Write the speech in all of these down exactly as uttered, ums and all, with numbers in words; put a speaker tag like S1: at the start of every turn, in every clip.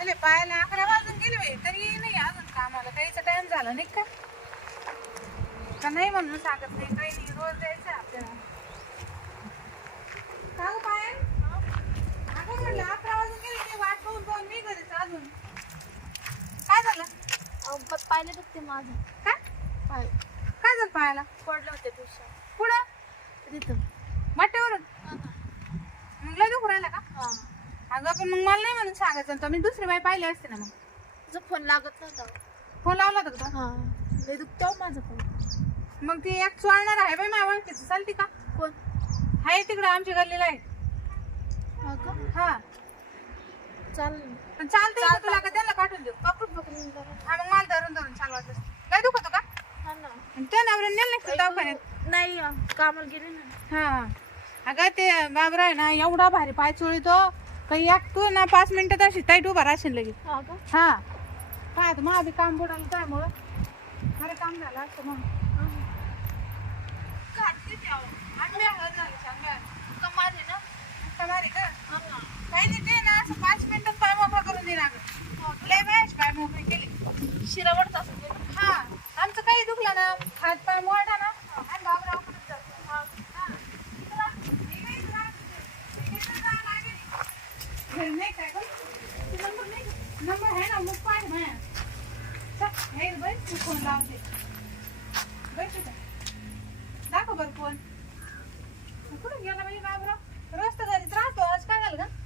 S1: चले पायाला अकरा वाजून गेले बाई, तरी नाही अजून कामाला काहीचा टाइम झाला नाही का का नाही म्हणून सांगत नाही काही नाही, रोज जायचं आपल्याला. का गं पायल? अगं म्हणलं अकरा वाजून गेले, ते वाट पाहून पाहून मी घरीच अजून. काय झालं?
S2: बघ पाहिलं दुखते माझं.
S1: काय
S2: पाय
S1: काय झालं पायाला?
S2: पडले होते दिवसा
S1: पुढं
S2: तिथं.
S1: वाटेवरून
S2: हा ना.
S1: मग लय दुखू राहिला का?
S2: हा.
S1: अगं पण मग मला नाही म्हणून सांगायचं तर मी दुसरी बाई पाहिली असते ना. मग
S2: तुझा फोन लागत नव्हता.
S1: फोन लावला होता का?
S2: हा लय दुखतो माझं फोन.
S1: मग ती एक चोळणार आहे बाई माझ्या ओळखीचं, चालते का?
S2: कोण?
S1: आहे तिकडं आमच्या गल्लीला आहे.
S2: हा का?
S1: हा
S2: चाल
S1: पण चालतंय का तुला? का त्यांना पाठवून देऊ?
S2: पकडून पकडून जरा.
S1: हा मग मला धरून धरून चालवायचं. काय दुखत का?
S2: हा ना.
S1: आणि त्या नवऱ्याने नेलं नाही का दवाखान्यात?
S2: नाही कामाला गेले ना.
S1: हा अगं ते बाबरा आहे ना, एवढा भारी पाय चोळीतो काही एक तू ना पाच मिनिटात अशी टाईट उभा राहशील लगेच.
S2: हा का?
S1: हा काय मग आधी काम बुडालं त्यामुळं खरं काम झालं असतं. मग
S2: हा.
S1: काढते त्या आंब्या हळद झाली आंब्या
S2: कमाल आहे ना.
S1: कमारी का?
S2: हा ना.
S1: काही नाही ते ना असं पाच मिनिटात पाय मोकळा करून दे ना गं. लय वेळेस पाय मोकळे केले.
S2: शिरावडत असं ते.
S1: हा आमचं काही दुखलं ना, हात पाय मोडला ना आणि बाबराव कडे जातो. हा. हा. तुला हे नाही तुला- हे तर जावं लागेल. घरी नाही काय गं? तू नंबर नाही का? नंबर आहे ना, मग पाय माया. चल, हे बाई, तू फोन लावते. बैठ इथं. दाखव बरं फोन. कुठं गेला बाई बाबराव? रोज तर घरीच राहतो, आज काय झालं गं?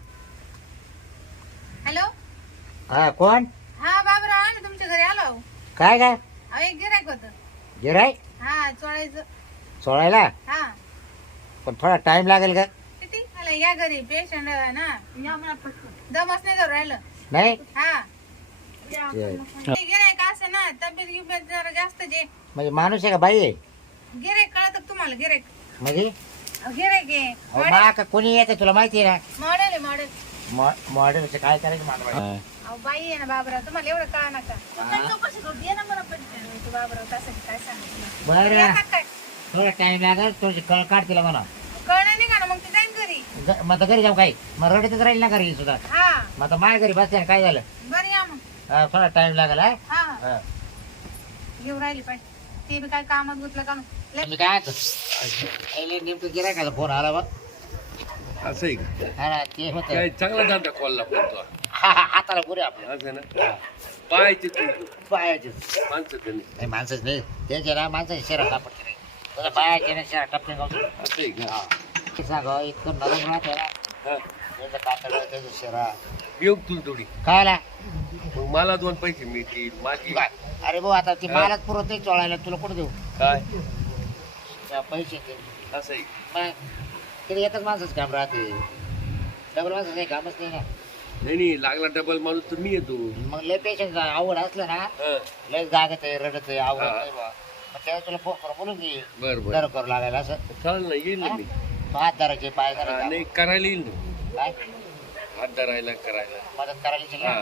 S1: हॅलो
S3: हा कोण?
S1: हा बाबराव आहे ना, तुमच्या घरी आलो.
S3: काय काय
S1: अहो एक गिऱ्हाईक होतं.
S3: गिराय
S1: हा चोळायचं.
S3: सोडायला
S1: हा
S3: पण थोडा टाइम लागेल का?
S1: किती आला या घरी पेशंट ना,
S2: या मला पटकन.
S1: दमच नाही करू राहिलं.
S3: नाही
S1: हा
S2: या.
S3: ते-
S1: ते गिऱ्हाईक असं ना, तब्येत गिब्येत जरा जास्त जे
S3: म्हणजे माणूस आहे का बाई आहे?
S1: गिऱ्हाईक कळत तुम्हाला? गिऱ्हाईक
S3: म्हणजे
S1: गिऱ्हाईक आहे
S3: अहो, मा का कोणी येते तुला माहिती आहे
S1: मॉडेल आहे मॉडेल.
S3: ना मॉडेलचं काय करायचं मला
S1: अहो बाई आहे ना बाबराव, तुम्हाला एवढं कळा नका.
S2: तू काय चौकशी करू दे ना मला पण.
S1: तू बाबराव तसं काय सांगितलं
S3: बरं
S1: येतात काय?
S3: थोडा टाइम लागेल, थोडीशी कळ काढ तिला म्हणा.
S1: कळलं नाही का ना, मग ते जाईन घरी.
S3: ग- मग आता घरी जाऊ काय? मग रडतच राहील ना घरी सुद्धा.
S1: हा
S3: मग आता माझ्या घरी बसते काय झालं?
S1: बरं या मग.
S3: हा, थोडा टाइम लागेल हा?
S1: हा
S3: हा.
S1: घेऊन राहिली पण ते बी काय कामात गुतलं का? लय-
S3: मी काय म्हणतो? पहिले नेमकं गिरायकाचा फोन आला बघ.
S4: असं आहे का?
S3: हा ना, ते होतं.
S4: काय चांगला धंदा खोलला पण तो.
S3: हा, हा, हाताला पुरे आपल्या
S4: असं ना पाहायचे तू
S3: पायाचे
S4: माणसं त्याने
S3: नाही माणसंच नाही त्यांच्या ना माणसाची शहरा टापट नाही तुझ्या पायाचे ना शहरा टापटे गावतो
S4: असं आहे का?
S3: सांगा इतकं नरम राहते ना
S4: हा
S3: त्याचं कातड त्याचं शहरा
S4: येऊ तुला थोडी
S3: खायला
S4: मग मला दोन पैसे मिळतील माझी
S3: काय अरे भाऊ आता ती मालाच पुरत नाही चोळायला तुला कुठं देऊ
S4: काय
S3: त्या पैसे ते
S4: असं आहे
S3: मग तिथे एकच माणसाचं काम राहते डबल माणसाचं काही कामच नाही ना
S4: नाही नाही लागला डबल माणूस तर मी येतो
S3: मग लय पेशंट आवड असलं ना
S4: हा
S3: लय जागत आहे रडत आहे आवड
S4: हा.
S3: नाही बा मग तेव्हा तुला फोन करून बोलून घे
S4: बर बर
S3: दर करू लागायला असं
S4: चालेल ना येईल ना मी
S3: तो हात धरायचे पाय
S4: हा,
S3: धरायचे
S4: नाही करायला येईल ना
S3: काय
S4: हात धरायला करायला
S3: मदत करायची
S4: हा
S3: ना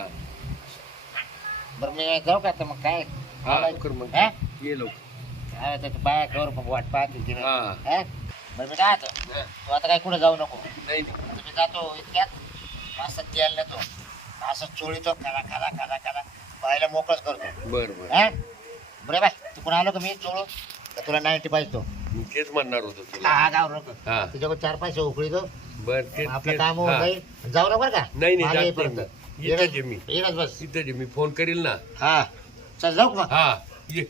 S3: बरं मी जाऊ का आता मग काय
S4: हा लवकर मग
S3: हा?
S4: ये लवकर
S3: हा, त्याच्या बाया कवर मग वाट पाहते तिने
S4: हा
S3: हा? बरं मी काय आता
S4: हा.
S3: तू आता काय कुठे जाऊ नको
S4: नाही नाही
S3: तुम्ही जातो इतक्यात असं तेल नेतो असं चोळीतो खाला खाला खाला खाला बायला मोकळच करतो
S4: बर बर
S3: हा बरे बाय तू कोण आलो का मी चोळू तर तुला नाईन्टी पाहिजे तो
S4: मी तेच म्हणणार होतो
S3: हा
S4: तुला
S3: हा गाव नको
S4: हा
S3: तुझ्याकडे चार पैसे उकळी दो
S4: बर ते
S3: आपलं
S4: तेच-
S3: काम होऊन
S4: हा.
S3: जाईल जाऊ नको बरं का
S4: नाही नाही
S3: मला
S4: जात
S3: येईपर्यंत.
S4: नाही मी. इथंच आहे मी
S3: येणंच बस
S4: इथंच आहे मी फोन करील ना
S3: हा चल जाऊ का मग
S4: हा ये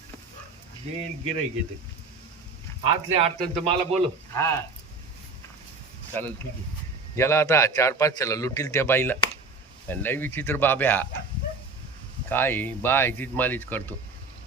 S4: येईल गिराईक येते आतल्या अडचण तर मला बोलो
S3: हा
S4: चालेल ठीक आहे याला आता चार पाच चला लुटील त्या बाईला आणि लय विचित्र बाब्या काय आहे, बायचीच मालिश करतो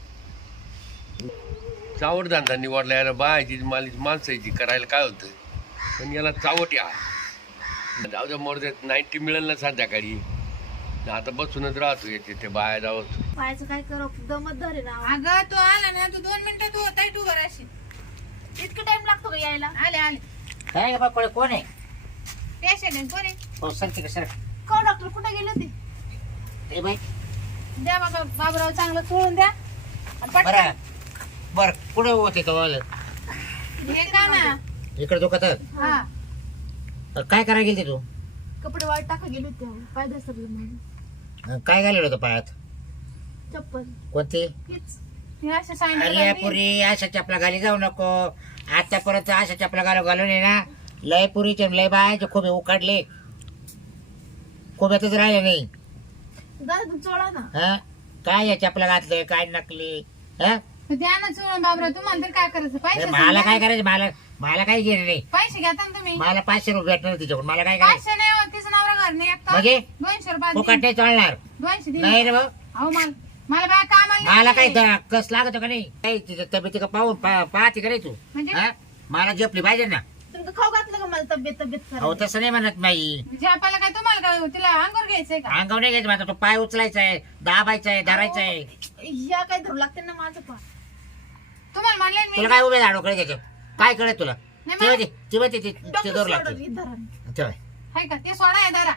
S4: चावट धंदा निवडला याला बायचीच मालिश माणसाची करायला काय होतं पण याला चावट या जाऊ द्या मोरद्यात नाईन्टी मिळेल ना संध्याकाळी आता बसूनच राहतो याचे ते बाया जावं
S2: पायाचं काय करू दमत धरे ना.
S1: अगं तू आला ना, तू दोन मिनिटं तू होता तू बराशी.
S2: इतकं टाइम लागतो का यायला?
S1: आले आले
S3: काय बा कोण कोण आहे
S1: पेशंट आहे कोणी?
S3: हो सांगते का सर
S2: का डॉक्टर कुठे गेले होते?
S3: ए बाई
S1: द्या बाबा बाबराव चांगलं चोळून द्या आणि पटकन
S3: बरं बरं कुठे होते तो
S1: हे का ना.
S3: इकडे दुखत
S1: हा
S3: काय करायला गेली तू
S2: कपडे वाट टाका गेले होते अहो. पाय घसरले म्हणून.
S3: काय घालेलं होतं पायात
S2: चप्पल
S3: कोणती
S2: हेच.
S1: हे अशा सांगितलं
S3: अरे
S1: घालली.
S3: पुरी अशा चपला घाली जाऊ नको आता परत अशा चपला घालू घालून ये ना लय पुरीचे लय बायचे खोबे उकाडले खोब्यातच राहिले नाही
S2: दादा तुम्ही चोळा ना.
S3: हा काय या चपला घातले काय नकली हा
S1: द्या ना चोळून बाबरा तुम्हाला तर काय करायचं
S3: अरे
S1: पैसे
S3: मला काय करायचं मला मला काही घेणे नाही
S1: पैसे घेता ना तुम्ही
S3: मला पाचशे रुपये भेटणार तिच्याकडून मला काय करायचं
S1: पाचशे नाही होत तिचं नवरा घर नाही एकटा
S3: म्हणजे?
S1: दोनशे रुपये
S3: फुकट नाही चालणार
S1: दोनशे दिले.
S3: नाही रे भाऊ
S1: अहो मला मला बाय कामाला
S3: मला
S1: नाही.
S3: काही द- कस लागत का नाही काही तिच्या तब्येती का पाहून पा- पाहते का नाही तू
S1: म्हणजे
S3: हा मला झोपली पाहिजे ना
S2: तुमचं खाऊ घातलं का मला तब्येत तब्येत
S3: अहो
S2: खराब
S3: तसं नाही म्हणत नाही
S1: म्हणजे आपल्याला काय तुम्हाला काय तिला अंगावर घ्यायचंय का
S3: अंगावर नाही घ्यायचं माझा तो पाय उचलायचा आहे दाबायचा आहे धरायचा आहे
S2: या काय धरू लागते ना माझं पाय.
S1: तुम्हाला म्हणले ना
S3: तुला
S1: मी
S3: काय उभे झाडोकडे त्याच्यात काय कळत तुला
S1: नाही
S3: तेव्हा
S1: मला-
S3: ते- तेव्हा ते ते- ते
S2: डॉक्टर
S3: दोर
S2: सोडा
S3: लागतं
S2: हे धरा.
S3: तेव्हा
S1: हाय का ते सोडा आहे जरा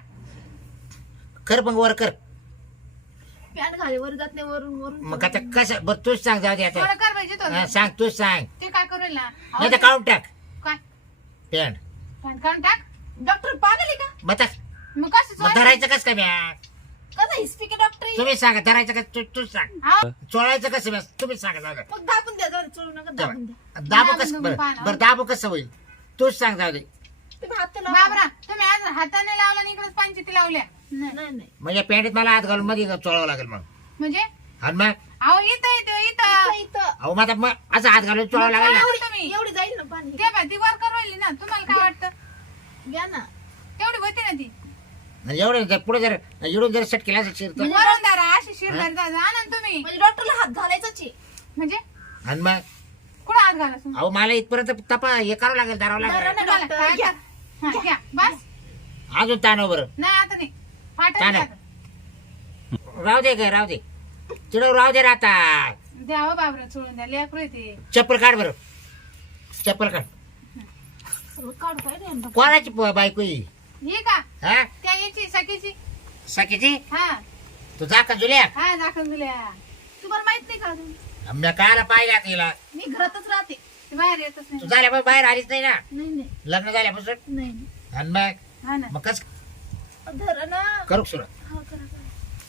S3: कर मग वर कर
S2: पॅन्ट घाले वर जात नाही वरून वरून
S3: मग आता कसं बरं तूच सांग जाऊ दे आता
S1: थोडं कर पाहिजे तो
S3: हा, सांग तूच सांग
S1: ते काय करेल ना
S3: नाही तर काढून टाक
S1: काय
S3: पॅन्ट
S1: पण काढून टाक
S2: डॉक्टर पागल आहे का
S3: मग आता-
S1: मग कसं
S3: मग
S1: चोळायचं?
S3: धरायचं कसं काय म्या
S2: कसा हिस्पिके डॉक्टर आहे?
S3: तुम्ही सांगा धरायचं कसं तू- तूच सांग
S1: अहो,
S3: चोळायचं कसं म्या तुम्हीच सांगा जाऊ दे
S2: मग दाबून द्या जरा चोळू नका दाबून द्या.
S3: दाबू
S1: दाबून
S3: कसं
S1: तुम्ही पाहा ना.
S3: बरं बरं दाबू कसं होईल तूच सांग जाऊ दे
S2: तुम्ही हात तर लावा.
S1: बाबरा तुम्ही आज हाताने लावला आणि इकडेच पंचायती लावल्या
S2: नाही नाही
S3: म्हणजे पॅन्टीत मला हात घालून मध्ये चोळावं लागेल मग
S1: म्हणजे
S3: आणि मग
S1: अहो इथं इथं
S2: इथं
S1: इथं
S2: इथं
S3: अहो मग आता मग असं हात घालून चोळावं लागेल ना
S1: एवढी तुम्ही
S2: एवढी जाईल ना पाणी
S1: ते बा ती वर करवली ना तुम्हाला काय वाटतं
S2: घ्या ना.
S1: तेवढी होती ना ती
S3: आणि एवढं जर पुढे जर इडून जर सेट केला असं शिरत
S1: वरून दारा अशी शिरदार जा ना तुम्ही
S2: म्हणजे डॉक्टरला हात घालायचाच आहे.
S1: म्हणजे
S3: आणि मग
S1: कुठं हात घाला तुम्ही?
S3: अहो मला इथपर्यंत तपा हे करावं लागेल धरावं
S2: धरा
S3: लागेल
S2: ना
S1: तुम्हाला
S2: डॉक्टर
S1: काय
S2: घ्या.
S1: कर- हा, घ्या बस
S3: अजून ताणव बरं
S1: नाही आता नाही फाटत
S3: काय
S1: नाही
S3: नाही?
S1: आता.
S3: राहू दे ग राहू दे चिडव राहू दे राहता
S1: द्या हो बाबरा सोडून द्या लेकरू आहे ते
S3: चप्पल काढ बरं चप्पल काढ
S2: सगळं काढू काय रे यांना?
S3: कोणाची प- बायको ही
S1: ही का
S3: हा
S1: त्या याची सखीची
S3: सखीची
S1: हा
S3: तू जा का जुल्या
S1: हा दाखल दिल्या
S2: तुम्हाला माहित नाही का अजून?
S3: मी कायला पाहिला तिला
S2: मी घरातच राहते.
S1: ती बाहेर येतच
S3: तू
S1: नाही
S3: झाल्यापासून बाहेर आलीच नाही ना
S2: नाही नाही
S3: लग्न झाल्यापासून
S2: नाही नाही.
S3: आणि मग
S1: हा ना
S3: मग कस
S2: धरा ना.
S3: करू सुरू
S2: हा, करा, करा.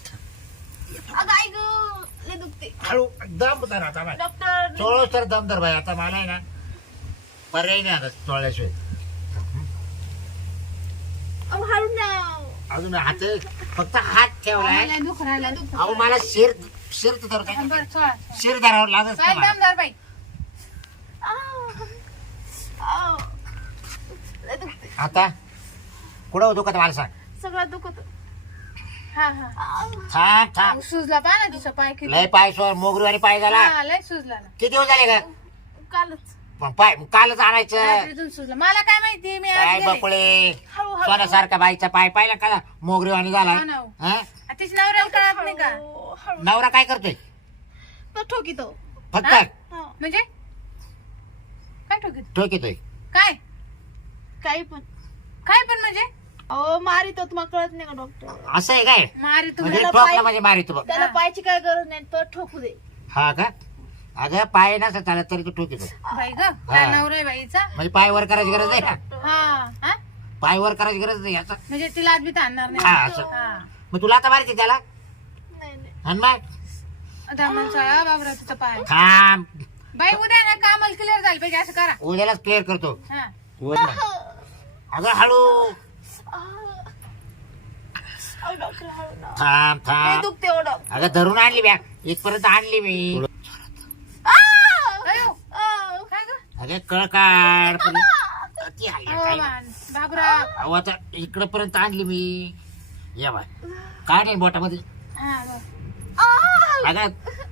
S2: अगं आई गं, लय दुखते.
S3: हळू दम धर आता बाय
S2: डॉक्टर
S3: चोळस तर दम धर बाय आता मला आहे ना पर्याय नाही आता चोळल्याशिवाय
S2: अहो, हळू ना.
S3: अजून हात फक्त हात ठेवलाय
S1: लय दुख राहिला
S3: अहो मला शिर शिर तर धरू काय
S1: बरं सोळा
S3: शिर धरावं लागत
S1: काय दमदार बाई
S2: आह. आह. लय दुखते.
S3: आता कुठं दुखत मला सांग
S2: सगळं दुखत.
S1: हा हा
S2: आह.
S3: थांब थांब
S1: अहो, सुजला पहा ना तिचा पाय किती
S3: लय पाय सोड मोगरी आणि पाय झाला
S1: हा लय सुजला ना
S3: किती दिवस झाले का
S2: कालच.
S3: पण पाय कालच आणायचं
S1: रात्रीतून सुजला मला काय माहिती मी आज
S3: काय
S1: गेले.
S3: बकुळे
S2: हळू हळू.
S3: सोन्यासारखा बाईचा पाय पाहिला का मोगरी आणि झाला
S1: हा ना हो.
S3: हा?
S1: आ, तिच्या नवऱ्याला कळत नाही का
S2: हळू, हळू.
S3: नवरा काय करतोय
S2: तो ठोकीतो.
S3: फक्त
S1: हा?
S2: हा.
S1: म्हणजे काय ठोकीत
S3: ठोकीतोय
S1: काय
S2: काही पण.
S1: काय पण म्हणजे
S2: अहो मारितो तुम्हाला कळत नाही का डॉक्टर?
S3: असं आहे काय
S1: मारी तुम्ही
S3: म्हणजे
S2: त्याला
S3: ठोकला
S2: पाय-
S3: म्हणजे मारितो बघ
S2: त्याला
S1: हा.
S2: पायची काय गरज नाही तो ठोकू दे.
S3: हा का अगं पाय नसं चालत तरी तू ठोकीतो
S1: बाई ग काय नवरा आहे बाईचा
S3: म्हणजे पाय वर करायची गरज नाही ना
S1: हा हा
S3: पाय वर करायची गरज नाही याचा
S1: म्हणजे तिला आज बी आणणार
S3: हा,
S1: नाही
S3: असं.
S1: हा
S3: मग तुला आता मारायची त्याला
S2: नाही नाही.
S3: आणि मग
S1: आता म्हणसा बाबरा तुझा पाय
S3: थांब
S1: बाई उद्या ना कामाला क्लिअर झालं पाहिजे असं करा
S3: उद्यालाच क्लिअर करतो
S1: हा
S3: वर नाही. अगं हळू
S2: आह. अहो, डॉक्टर हळू ना.
S3: थांब
S2: लय
S3: थांब
S2: दुखते हो डॉक्टर.
S3: अगं धरून आणली बॅग इथपर्यंत आणली मी
S2: आह.
S1: अयो
S2: आह.
S1: काय ग
S3: अगं कळ काढ पण ती हल्ल्या
S1: अहो,
S3: काय
S1: मान. बाबरा
S3: अहो आता इकडं पर्यंत आणली मी या बाय काढेन बोटामध्ये
S1: हा ग.
S2: आह.
S3: अगं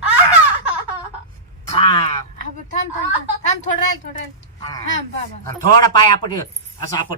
S2: आह.
S3: थांब
S1: हा, बरं, थांब थांब थांब. थांब थोडं राहील थोडं राहील
S3: हा.
S1: हा बाबा
S3: आणि थोडा पाय आपट असं आपट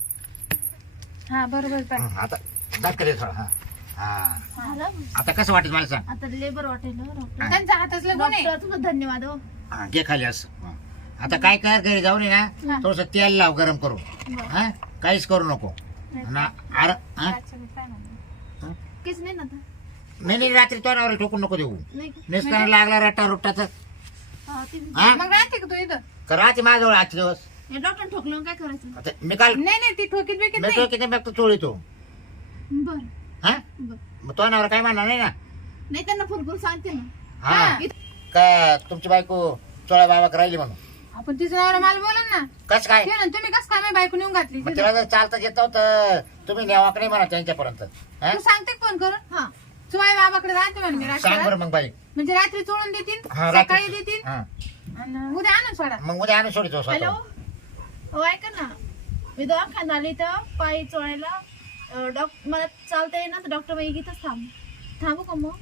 S1: हा बरोबर पाय
S3: हं, आता धक्का दे थोडा हा हा
S2: झालं?
S3: आता कसं वाटेल मला सांग
S2: आता लेबर वाटेल हो, डॉक्टर.
S1: त्यांचा हातातलं गुण आहे
S2: डॉक्टर तुमचा धन्यवाद हो.
S3: हा, घे खाली असं हं. आता काय कर घरी जाऊन ये ना थोडस तेल लाव गरम करू हा काहीच करू नको ना आर हा?
S1: अच्छा, मी काय म्हणते.
S2: काहीच नाही ना आता.
S3: नाही नाही रात्री तो नावर ठोकून नको देऊ
S2: नाही का?
S3: नेसताना लागला रट्टा रुट्टाच
S2: हा, ते
S3: हा
S1: मग राहते का तू इथं
S3: का राहते माझ्याजवळ आजचे दिवस
S2: या डॉक्टर ठोकलं काय करायचं?
S3: आता मी काल
S1: नाही नाही ती ठोकीत बिकीत
S3: मी
S1: नाही.
S3: तो किती बघतो चोळीतो
S2: बर
S3: हा
S2: बर
S3: मग तो नावर काय म्हणणार नाही ना
S2: नाही त्यांना फुलफुल सांगते ना.
S3: हा
S1: हा.
S3: का तुमची बायको चोळा बाबा राहिली म्हणून
S1: आपण तिचं नावर मला बोला ना.
S3: कस काय
S1: ते ना तुम्ही कस काय माझी बायको नेऊन घातली
S3: मग तिला जर चालता येत तर तुम्ही न्यावा का नाही म्हणा त्यांच्यापर्यंत हा?
S1: तू सांगते फोन करून.
S2: हा
S1: तू माझ्या बाबाकडे राहते म्हणे मी
S3: सांग
S1: रात्री.
S3: बरं मग बाई
S1: म्हणजे रात्री चोळून देतील
S3: हा
S1: सकाळी
S3: रात्री
S1: देतील
S3: हा
S1: आणि उद्या आणून सोडा.
S3: मग उद्या आणून सोडतो
S2: हॅलो
S3: स्वतः
S2: हो ऐका ना, मी दवाखान्यात आली तर पाय चोळायला अं, डॉक मला चालता येईना तर डॉक्टर बाई इथंच थांब थांबू का मग?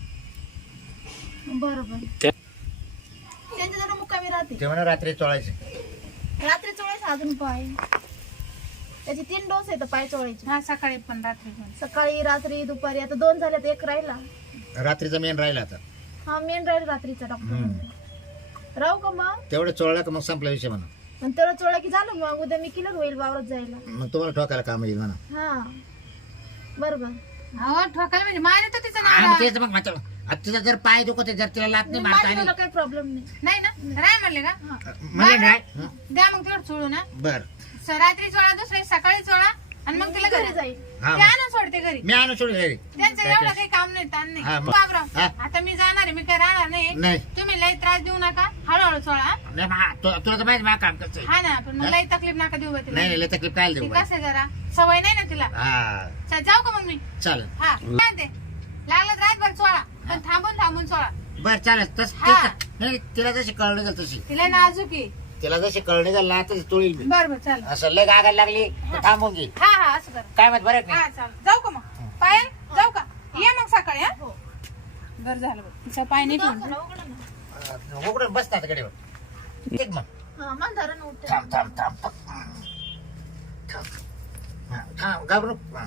S2: बरं बरं त्यांच्या जरा मुक्कामी राहते.
S3: ते म्हणा रात्री चोळायचे
S2: रात्री चोळायचं अजून पाय. त्याचे तीन डोस आहेत पाय चोळायचे.
S1: हा सकाळी पण रात्री पण.
S2: सकाळी रात्री दुपारी आता दोन झाल्यात एक राहिला.
S3: रात्रीचा मेन राहिला आता
S2: हा मेन राहील रात्रीचा डॉक्टर. राहू का मग?
S3: तेवढं चोळला का मग संपला विषय म्हणा
S2: आणि तेवढं चोळा की झालं मग उद्या मी किलर होईल वावरात जायला.
S3: मग तुम्हाला ठोकायला काम येईल म्हणा
S2: हा बरोबर.
S1: हो ठोकायला म्हणजे मारे तर तिचं
S3: हा, मग
S1: नाव
S3: तेच मग माझ्या आता तिचा जर पाय दुखत आहे, जर तिला लात नाही मारता
S2: माझ्या
S3: आली
S2: काही प्रॉब्लेम नाही.
S1: नाही ना राय म्हणले का
S3: म्हणजे नाही हं,
S1: द्या मग तेवढं चोळू ना.
S3: बर
S1: स- रात्री चोळा दुसऱ्या सकाळी चोळा आणि मग तिला
S2: घरी
S1: घरी
S2: जाईल.
S3: हा
S1: ते आणून सोडते घरी.
S3: मी आणून सोडून घरी
S1: त्यांचं एवढं काही काम नाही ताण नाही.
S3: हा, मग.
S1: बाबराव
S3: हा.
S1: आता मी जाणार आहे मी काय राहणार नाही.
S3: नाही
S1: तुम्ही लई त्रास देऊ नका हळूहळू चोळा.
S3: नाही मग हा, तु- तुला तर माहिती माझं काम कसं
S1: हा ना पण मग लई तकलीफ नका देऊ बा तिला.
S3: नाही नाही तकलीफ काय देऊ
S1: ती
S3: बाई.
S1: कसं आहे जरा सवय नाही ना तिला.
S3: हा
S1: चल, जाऊ का मग मी.
S3: चालेल
S1: हा काय ते लागलं रातभर चोळा पण थांबून थांबून चोळा.
S3: बर चालेल तस
S1: हा.
S3: नाही तिला जशी कळणी गेल तशी
S1: तिला नाजूक आहे.
S3: तिला जशी कळणी गेल ना तशी तोळील मी
S1: बर बर चाल.
S3: असं लय गागायला लागली तर थांबून घे
S1: हा हा असं कर.
S3: काय माहित बरं का
S1: हा चाल जाऊ का मग पायल जाऊ का ये मग सकाळी. हा
S2: हो.
S1: बरं झालं बघ तिचा पाय नाही ठेवून.
S2: दवाखाना उघडा ना.
S3: नाही उघडून बसतात कडेवर ठीक मग
S2: हा मांधारण उठते.
S3: थांब थांब थांब थांब थांब. हा, थांब घाबरू हा.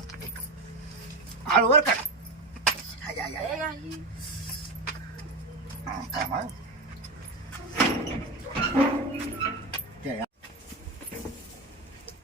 S3: हळू वर काढ हाय, हाय, हाय.
S2: ए, आई.
S3: थांब हा.